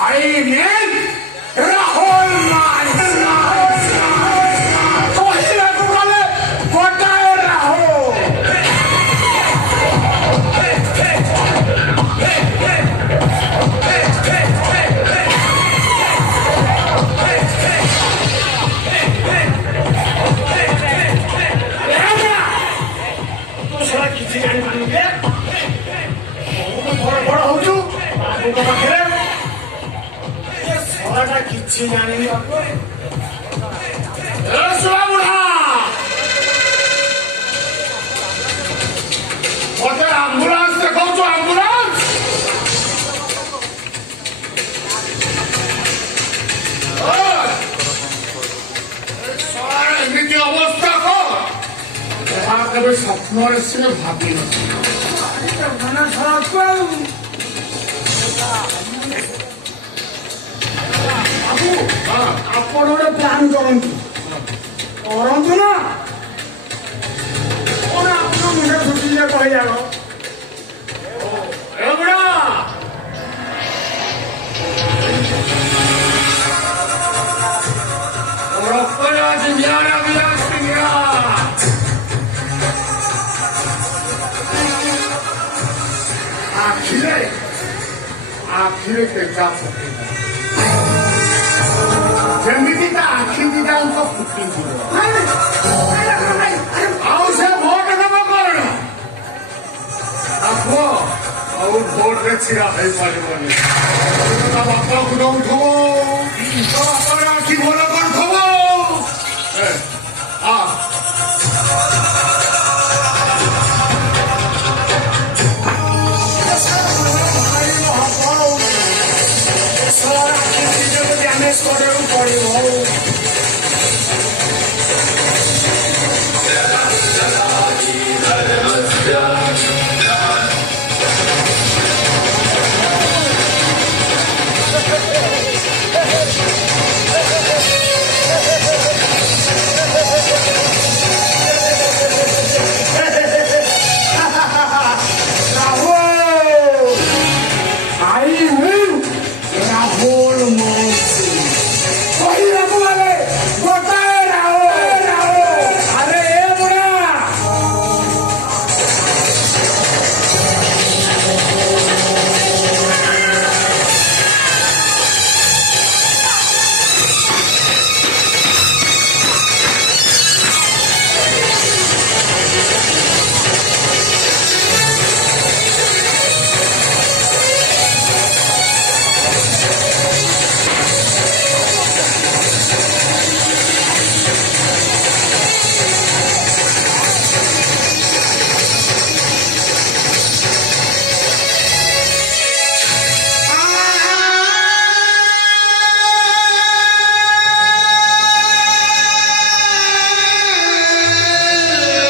I mean Rahul କହିବାକୁ ଗଲେ ଗୋଟାଏ ରାହୁଲ। ତୁ ସେଟା କିଛି ଜାଣିପାରୁନୁ ଯେ ବଡ ବଡ ହଉଛୁ ବାବୁଙ୍କ ପାଖରେ ଶଳାଟା କିଛି ଜାଣିନି। ଶୁଣା ବୁଢା ମତେ ଆମ୍ବୁଲାନ୍ସ ଦେଖାଉଛୁ ଆମ୍ବୁଲାନ୍ସ। ଏମିତି ଅବସ୍ଥା କର ଯାହା କେବେ ସ୍ୱପ୍ନରେ ସିଏ ଭାବିନଥିଲା। ଆପଣ ଗୋଟେ ପ୍ଲାନ୍ କରନ୍ତୁ କରନ୍ତୁ ନା କଣ ଆପଣ ମୁଣ୍ଡ ଶୁଖିଲେ କହିଯାକ ଆଖିରେ କେଞ୍ଚା ପକେଇବା ଯେମିତି ତା ଆଖି ଦିଟାଙ୍କ ଫୁଟିଯିବ ଆଉ ସେ ଭୋଟ ଦେବ କଣ ପୁଅ ଆଉ ଭୋଟରେ ଛିଡ଼ା ହେଇପାରିବନି। ତା ବାପାକୁ ଦଉଥିବ ତା ବାପାର ଆଖି ଭଲ କରୁଥିବ। କରିବାକୁ ପଡିବ।